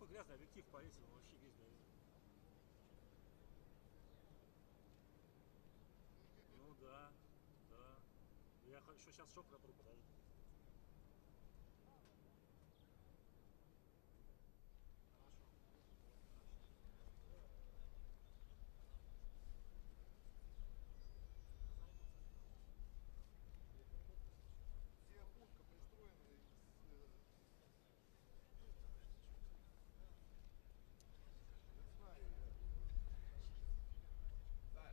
такой грязный объектив повесил, вообще весь горит. Ну да, да. Я еще сейчас шок натру, подожди. Хорошо. Все окошко пристроены не знаю. Да.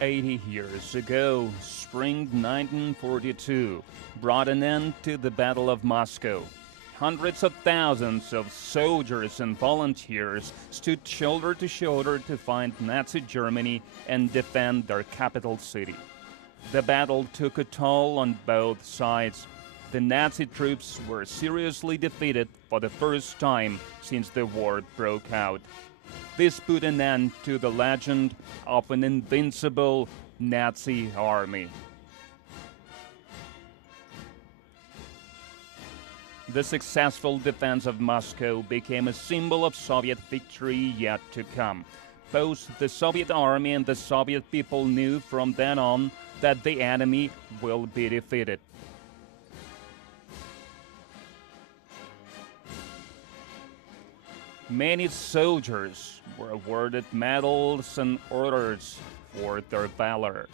80 years ago, spring 1942 brought an end to the Battle of Moscow. Hundreds of thousands of soldiers and volunteers stood shoulder to shoulder to fight Nazi Germany and defend their capital city. The battle took a toll on both sides. The Nazi troops were seriously defeated for the first time since the war broke out. This put an end to the legend of an invincible Nazi army. The successful defense of Moscow became a symbol of Soviet victory yet to come. Both the Soviet army and the Soviet people knew from then on that the enemy will be defeated. Many soldiers were awarded medals and orders for their valor.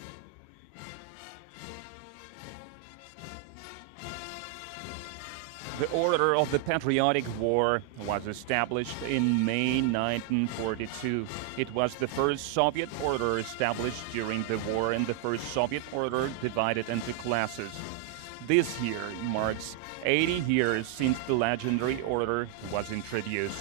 The Order of the Patriotic War was established in May 1942. It was the first Soviet order established during the war and the first Soviet order divided into classes. This year marks 80 years since the legendary order was introduced.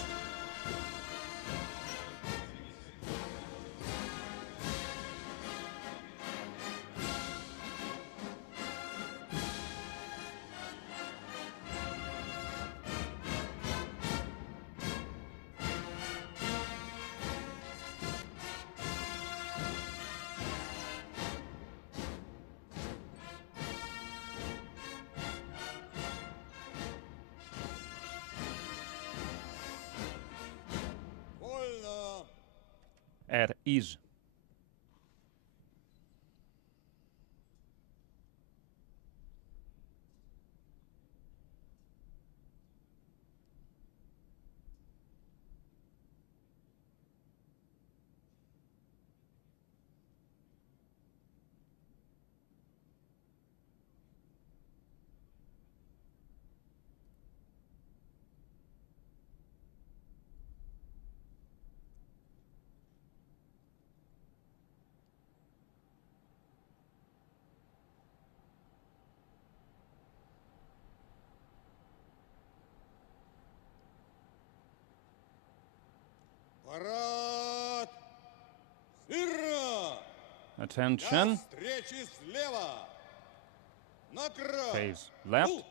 At ease. Парад! Смирно! Attention. Встречи слева! Направо! Face left.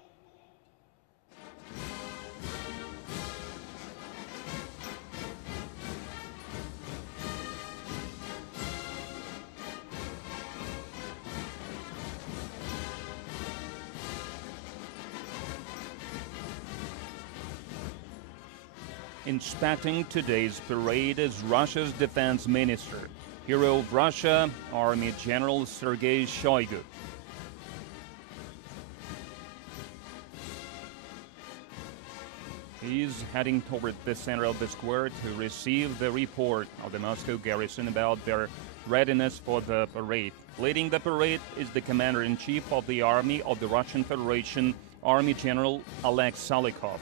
Inspecting today's parade is Russia's defense minister, hero of Russia, Army General Sergei Shoigu. He's heading toward the center of the square to receive the report of the Moscow garrison about their readiness for the parade. Leading the parade is the Commander-in-Chief of the Army of the Russian Federation, Army General Oleg Salikov.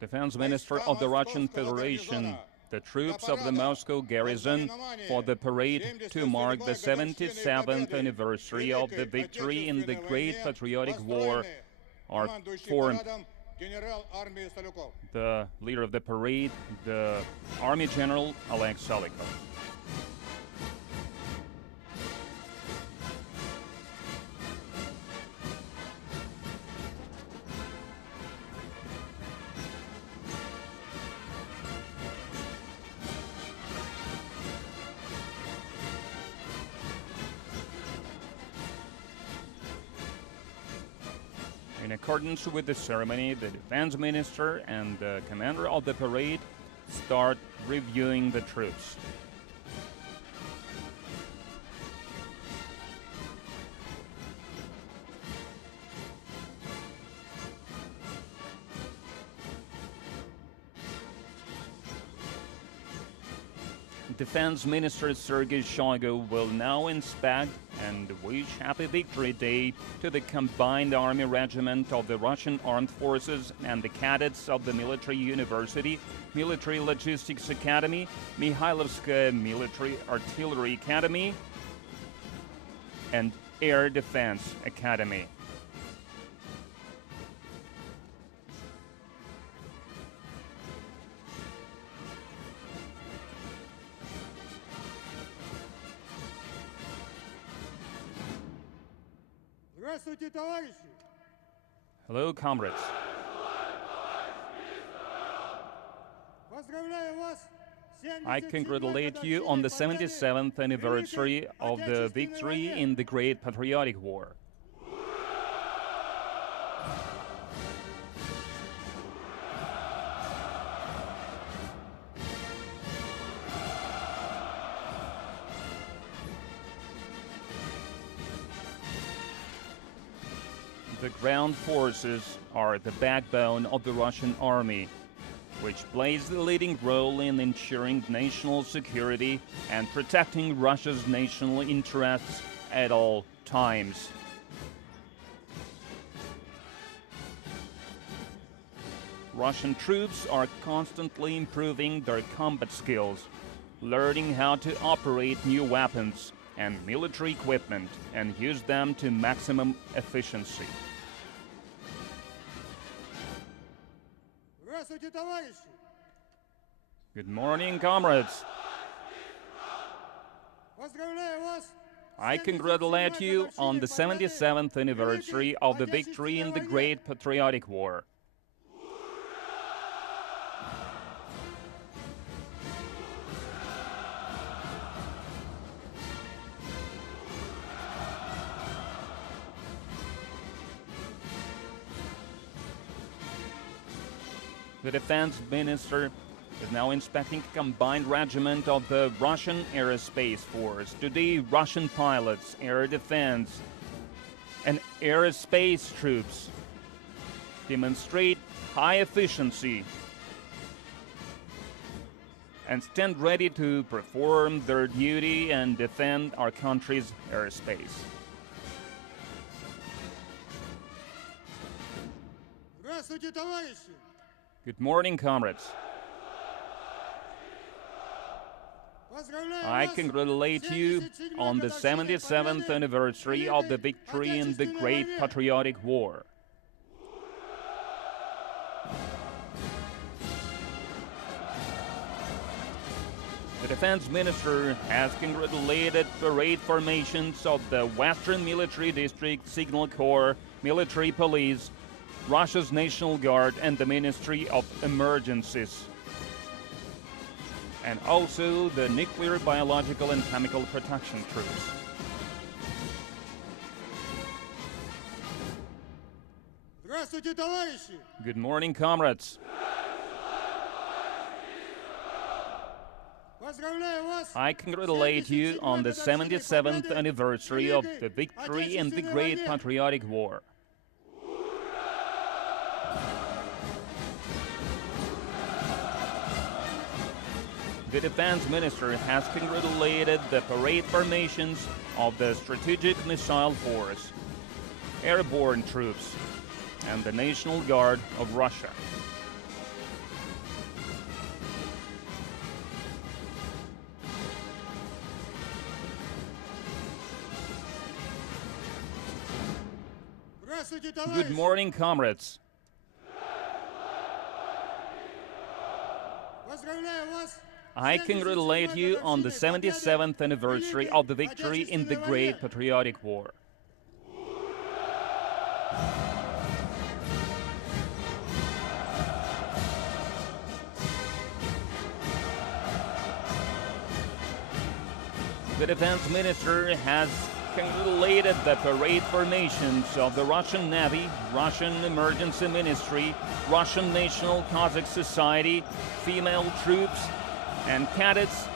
Defense Minister of the Russian Federation, the troops of the Moscow garrison, for the parade to mark the 77th anniversary of the victory in the Great Patriotic War are formed. The leader of the parade, the Army General Oleg Salikov. In accordance with the ceremony, the defense minister and the commander of the parade start reviewing the troops. Defense Minister Sergei Shoigu will now inspect and wish Happy Victory Day to the Combined Army Regiment of the Russian Armed Forces and the cadets of the Military University, Military Logistics Academy, Mikhailovskaya Military Artillery Academy, and Air Defense Academy. Здравствуйте, товарищи! Hello, comrades. Поздравляю вас! I congratulate you on the 77th anniversary of the victory in the Great Patriotic War. The ground forces are the backbone of the Russian army, which plays the leading role in ensuring national security and protecting Russia's national interests at all times. Russian troops are constantly improving their combat skills, learning how to operate new weapons and military equipment and use them to maximum efficiency. Good morning, comrades. I congratulate you on the 77th anniversary of the victory in the Great Patriotic War. The defense minister is now inspecting a combined regiment of the Russian Aerospace Force. Today, Russian pilots, air defense, and aerospace troops demonstrate high efficiency and stand ready to perform their duty and defend our country's airspace. Здравствуйте, товарищи! Good morning, comrades. I congratulate you on the 77th anniversary of the victory in the Great Patriotic War. The defense minister has congratulated parade formations of the Western Military District Signal Corps, Military Police, Russia's National Guard, and the Ministry of Emergencies, and also the Nuclear, Biological, and Chemical Protection Troops. Good morning, comrades. I congratulate you on the 77th anniversary of the victory in the Great Patriotic War. The defense minister has congratulated the parade formations of the Strategic Missile Force, airborne troops, and the National Guard of Russia. Good morning, comrades. I congratulate you on the 77th anniversary of the victory in the Great Patriotic War. The defense minister has congratulated the parade formations of the Russian Navy, Russian Emergency Ministry, Russian National Cossack Society, female troops, and cadets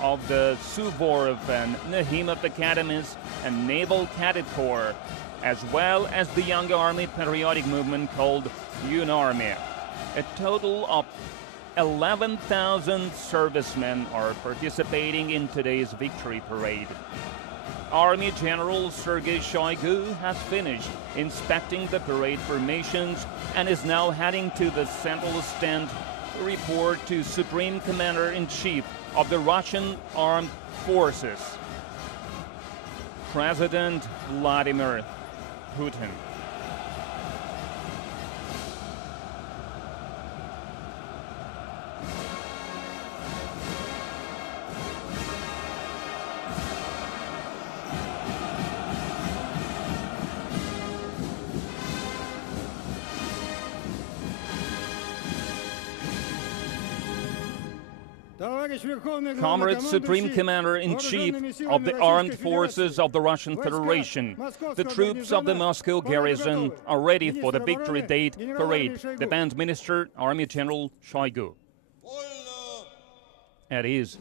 of the Suvorov and Nahimov Academies and Naval Cadet Corps, as well as the young army patriotic movement called UnArmy. A total of 11,000 servicemen are participating in today's victory parade. Army General Sergei Shoigu has finished inspecting the parade formations and is now heading to the central stand to report to Supreme Commander-in-Chief of the Russian Armed Forces, President Vladimir Putin. Comrade Supreme Commander-in-Chief of the Armed Forces of the Russian Federation, the troops of the Moscow garrison are ready for the Victory Day parade. Defense Minister, Army General Shoigu. At ease.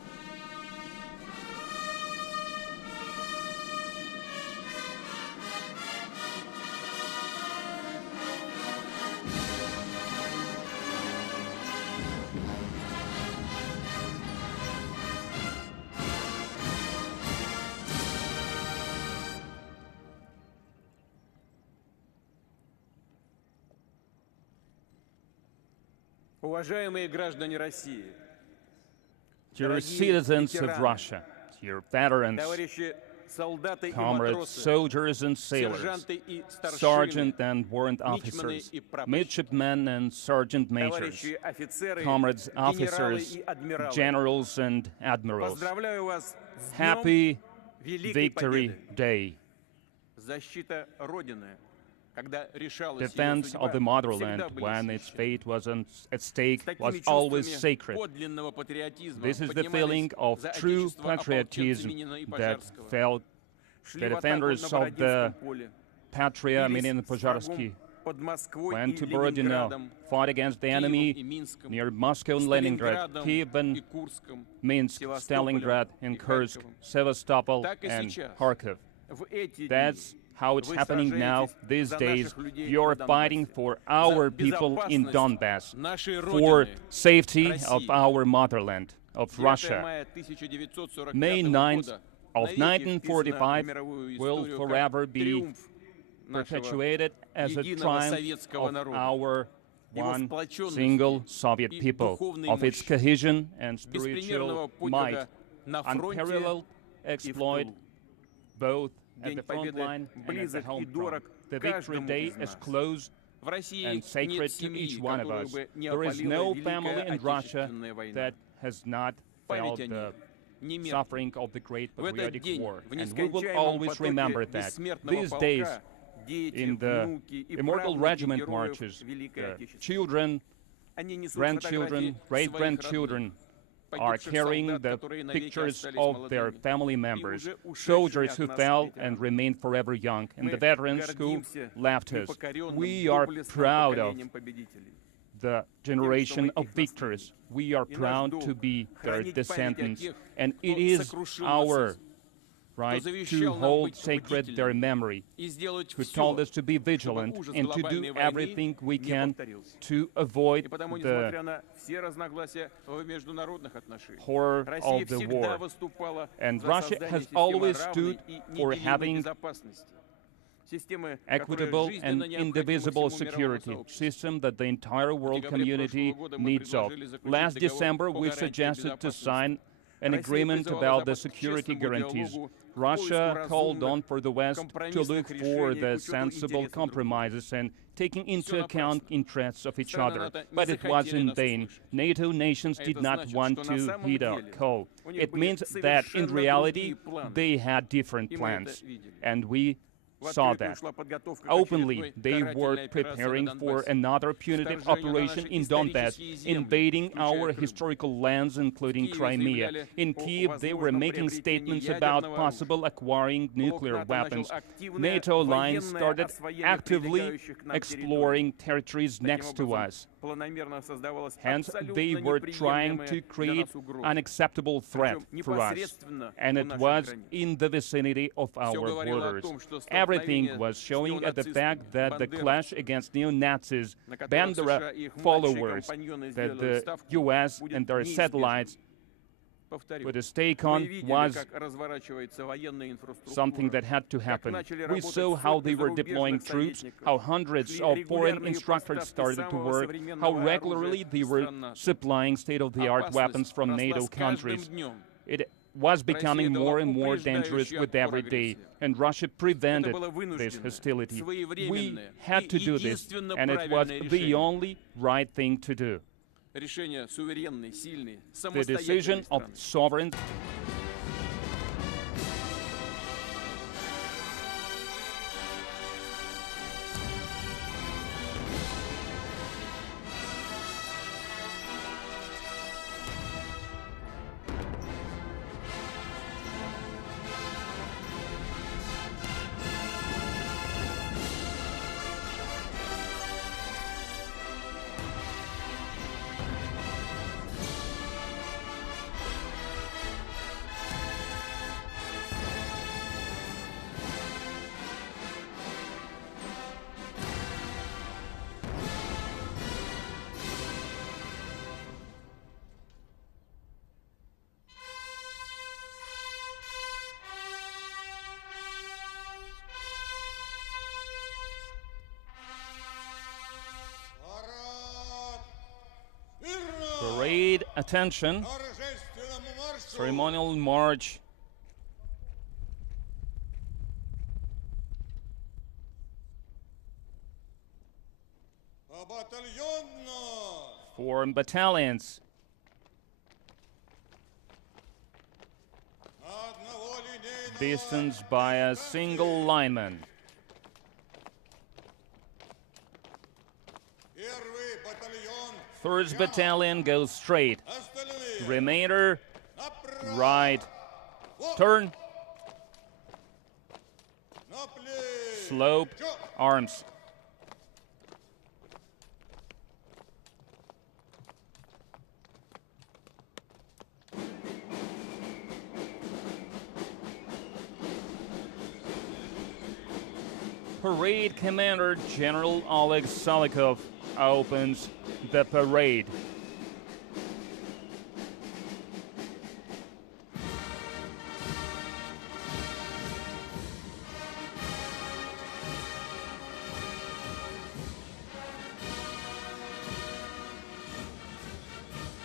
Уважаемые граждане России, Dear citizens of Russia, dear veterans, товарищи солдаты и comrades, матросы, soldiers and sailors, сержанты и sergeant старшины, and warrant officers, и прапорщики, midshipmen and sergeant majors, товарищи офицеры, comrades, генералы officers, и адмиралы. generals and admirals. Поздравляю вас с Днем Happy Великой Victory Победы. Day. Защита Родины, когда решалась ее Defense судьба, of the motherland, всегда были when its священны. fate was at stake, С was такими always чувствами sacred. подлинного патриотизма This is the поднимались feeling of за true отечество ополченцы patriotism Минина и that Пожарского. felt Шли the в атаку defenders на of the Бородинском поле, Patria, бились Minin с врагом Pojarsky, под Москвой went и to Borodino, Ленинградом, fought against the Киевом enemy и Минском, near Moscow and с Leningrad, Сталинградом Kiev и and Курском, Minsk, Севастополем Stalingrad и and Kursk, Харьковом. Sevastopol Так и and сейчас. Kharkov. В эти That's дни how it's вы happening now, сражаетесь these за days. наших людей You're на fighting Донбассе, for за our people in безопасность Donbass, нашей for Родины. safety России. of our motherland, of 9 Russia. мая 1945 May 9th года of навеки вписано в 1945 мировую will историю forever как be триумф нашего perpetuated as a единого triumph советского of народа, our его one сплоченности single Soviet и people, духовной of its мощи, cohesion and беспримерного spiritual might, подвига на фронте unparalleled и в exploit тылу. both at День the front Победы line and at the близок и home front. дорог The Victory каждому Day из is нас. close В России and sacred нет to семьи, each one of которую us. бы не There is опалила no Великая family in Russia Отечественная война. that has not Память felt о the ней немеркнет. suffering of the Great В этот Patriotic день War. в And we will нескончаемом always потоке remember that. бессмертного These days, полка дети, in the внуки и Immortal правнуки Regiment героев marches, Великой the Отечественной. children, Они несут grandchildren, фотографии своих great-grandchildren родных, are погибших carrying солдат, the которые навеки pictures остались of their молодыми, family и members, уже ушедшими soldiers от who нас fell ветеранов. and remained forever young, and Мы the veterans who гордимся left us. непокоренным, We are доблестным proud of поколением победителей. the generation of их victors. We are И наш proud долг to be their хранить память о descendants, тех, and кто it is сокрушил our нацизм, right кто to завещал нам hold быть sacred their бдительными memory, и сделать who всё, told us to be чтобы vigilant ужас and to глобальной do войны everything we не can повторился. to И avoid потому, the несмотря на все разногласия в международных отношениях, horror Россия of the всегда war. выступала And за Russia создание has системы always равной stood и for неделимой having безопасности. Системы, equitable которая and жизненно необходима indivisible всему мировому security сообществу. system that the entire world декабре community прошлого года мы needs of. предложили заключить Last договор December, по we гарантии suggested to безопасности. sign an Россия agreement призывала about the Запад к security честному guarantees. диалогу, к Russia поиску called on разумных, for the West to компромиссных look for решений the к учету sensible интересов друг друга. compromises and taking into Всё account напрасно. interests of each Страны other. НАТО не But it was захотели in нас vain. услышать. NATO nations А did это not значит, want что на to самом heed a деле call. у них It были means that in совершенно reality, другие планы. they had different И мы это plans. видели. And we В saw открытую that. шла подготовка к Openly, очередной they were карательной операции на preparing for Донбассе. another punitive Вторжению на operation наши in Donbass, исторические земли, invading включая our Крым. historical lands, including Киеве Crimea. заявляли In о Kiev, they were возможном making приобретении statements about ядерного possible acquiring Блок nuclear НАТО weapons. начал активное NATO alliance военное started освоение actively прилегающих к нам exploring territories Таким next to образом, us. планомерно создавалась Hence, абсолютно they were trying неприемлемая to для create нас угроза. unacceptable threat Причем for us. непосредственно And у it наших was границ. in the vicinity of Всё our говорило о borders. том, что Everything столкновение was с showing at the неонацистами, fact that the бандеровцами, clash against neo-Nazis, на которых Bandera США и их младшие followers, компаньоны that сделали the ставку, US будет and their неизбежным. satellites Повторю. put a stake Вы on видели, was как разворачивается военная инфраструктура, something that had to как happen. начали We работать saw how they сотни were deploying зарубежных troops, советников, how hundreds шли of foreign регулярные instructors поставки started to самого work, how современного regularly оружия they из were стран НАТО. supplying state-of-the-art weapons Опасность from росла NATO с каждым countries. днем. It was Россия becoming дала more and more dangerous упреждающий with отпор every day, агрессии. and Russia Это prevented было this вынужденное, hostility. We своевременное had и to do this, единственно and it was правильное the решение. only right thing to do. Решение суверенной, сильной, The decision самостоятельной of страны. sovereign. Parade, attention, Торжественному маршу! ceremonial march. Батальонно! Form battalions. На одного линейного Distance by a single lineman. Первый батальон. First battalion goes straight. Остальные Remainder, направо. right. Turn, На плечо. slope, arms. Parade Commander General Oleg Salikov opens the parade.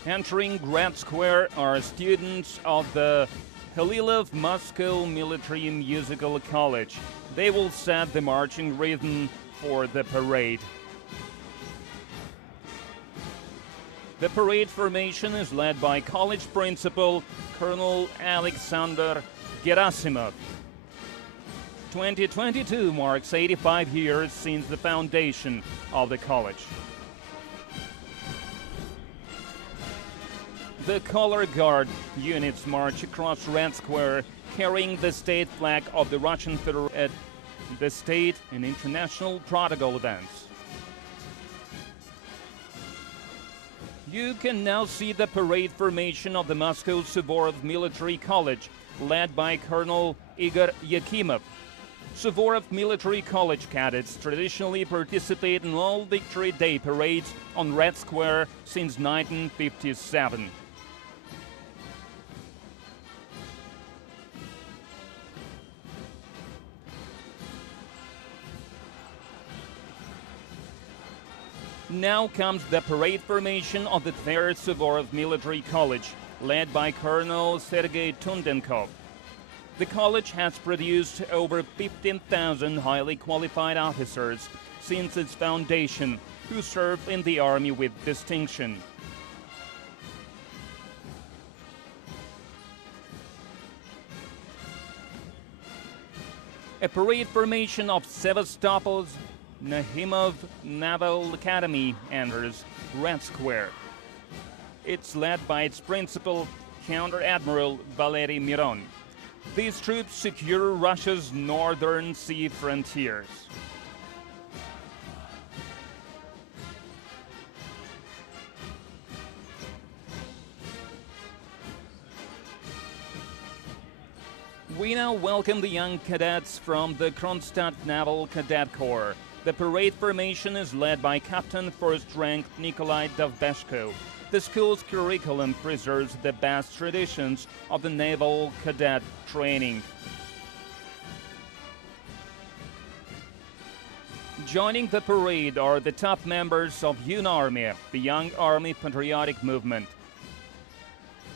Entering Red Square are students of the Halilov Moscow Military Musical College. They will set the marching rhythm for the parade. The parade formation is led by college principal Colonel Alexander Gerasimov. 2022 marks 85 years since the foundation of the college. The Color Guard units march across Red Square carrying the state flag of the Russian Federation at the state and international protocol events. You can now see the parade formation of the Moscow Suvorov Military College, led by Colonel Igor Yakimov. Suvorov Military College cadets traditionally participate in all Victory Day parades on Red Square since 1957. Now comes the parade formation of the 3rd Suvorov Military College, led by Colonel Sergei Tundenkov. The college has produced over 15,000 highly qualified officers since its foundation, who served in the army with distinction. A parade formation of Sevastopol's Nahimov Naval Academy enters Red Square. It's led by its principal, Counter-Admiral Valery Miron. These troops secure Russia's northern sea frontiers. We now welcome the young cadets from the Kronstadt Naval Cadet Corps. The parade formation is led by Captain First Rank Nikolai Dovbeshko. The school's curriculum preserves the best traditions of the naval cadet training. Joining the parade are the top members of UNARMY, the Young Army Patriotic Movement.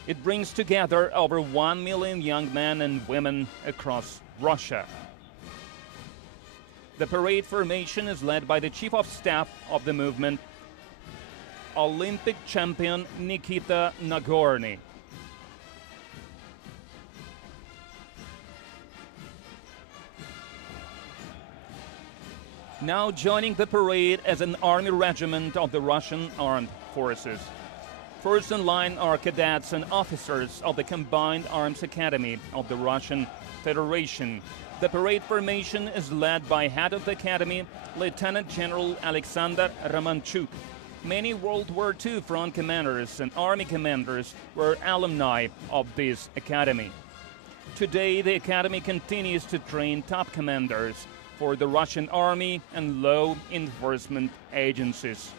It brings together over 1 million young men and women across Russia. The parade formation is led by the Chief of Staff of the movement, Olympic champion Nikita Nagorny. Now joining the parade as an army regiment of the Russian Armed Forces. First in line are cadets and officers of the Combined Arms Academy of the Russian Federation. The parade formation is led by head of the academy, Lieutenant General Alexander Romanchuk. Many World War II front commanders and army commanders were alumni of this academy. Today, the academy continues to train top commanders for the Russian army and law enforcement agencies.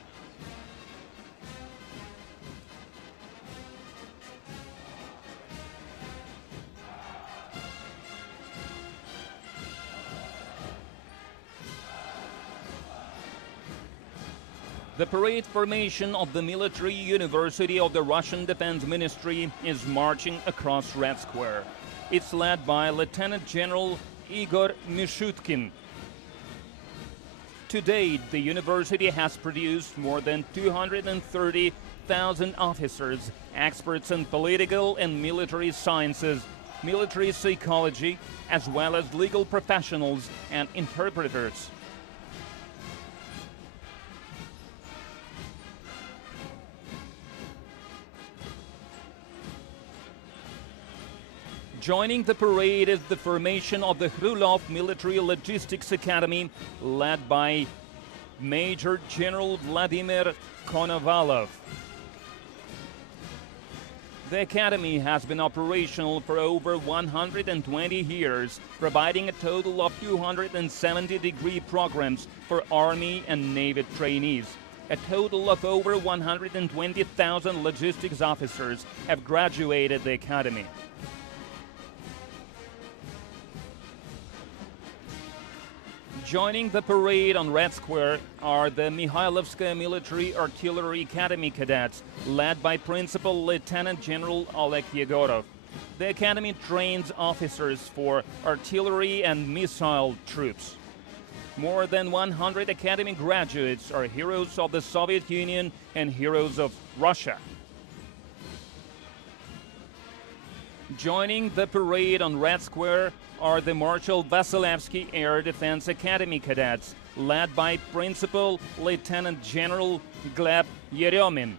The parade formation of the Military University of the Russian Defense Ministry is marching across Red Square. It's led by Lieutenant General Igor Mishutkin. To date, the university has produced more than 230,000 officers, experts in political and military sciences, military psychology, as well as legal professionals and interpreters. Joining the parade is the formation of the Krylov Military Logistics Academy, led by Major General Vladimir Konovalov. The academy has been operational for over 120 years, providing a total of 270-degree programs for Army and Navy trainees. A total of over 120,000 logistics officers have graduated the academy. Joining the parade on Red Square are the Mikhailovskaya Military Artillery Academy cadets, led by Principal Lieutenant General Oleg Yegorov. The academy trains officers for artillery and missile troops. More than 100 academy graduates are heroes of the Soviet Union and heroes of Russia. Joining the parade on Red Square are the Marshal Vasilevsky Air Defense Academy cadets, led by Principal Lieutenant General Gleb Yeremin.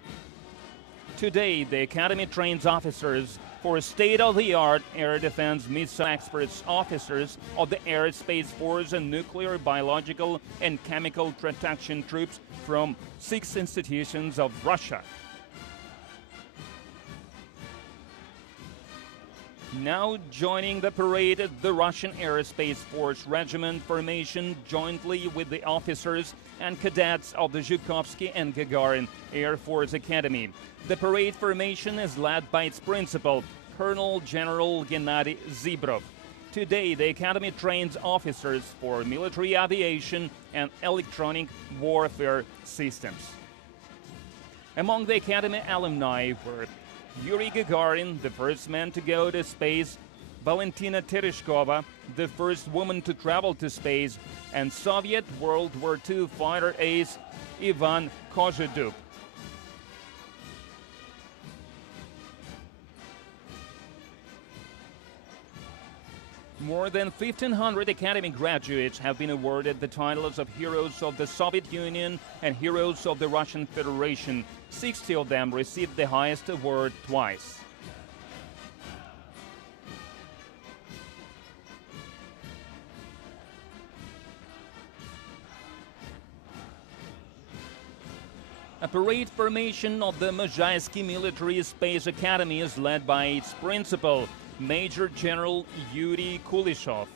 Today, the academy trains officers for state-of-the-art air defense missile experts officers of the Air Space Force and nuclear, biological, and chemical protection troops from 6 institutions of Russia. Now joining the parade is the Russian Aerospace Force Regiment formation jointly with the officers and cadets of the Zhukovsky and Gagarin Air Force Academy. The parade formation is led by its principal, Colonel General Gennady Zibrov. Today, the academy trains officers for military aviation and electronic warfare systems. Among the academy alumni were Yuri Gagarin, the first man to go to space, Valentina Tereshkova, the first woman to travel to space, and Soviet World War II fighter ace Ivan Kozhedub. More than 1,500 academy graduates have been awarded the titles of Heroes of the Soviet Union and Heroes of the Russian Federation. 60 of them received the highest award twice. A parade formation of the Mozhaisky Military Space Academy is led by its principal, Major General Yuri Kulishov.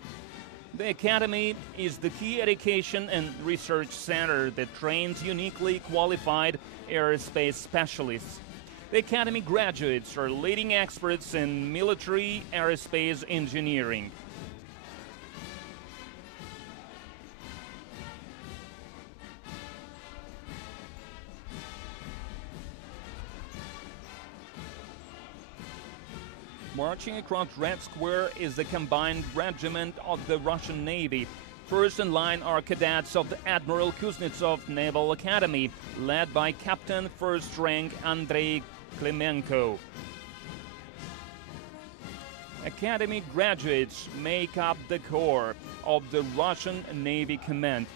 The Academy is the key education and research center that trains uniquely qualified aerospace specialists. The Academy graduates are leading experts in military aerospace engineering. Marching across Red Square is the combined regiment of the Russian Navy. First in line are cadets of the Admiral Kuznetsov Naval Academy, led by Captain First Rank Andrei Klimenko. Academy graduates make up the core of the Russian Navy Command.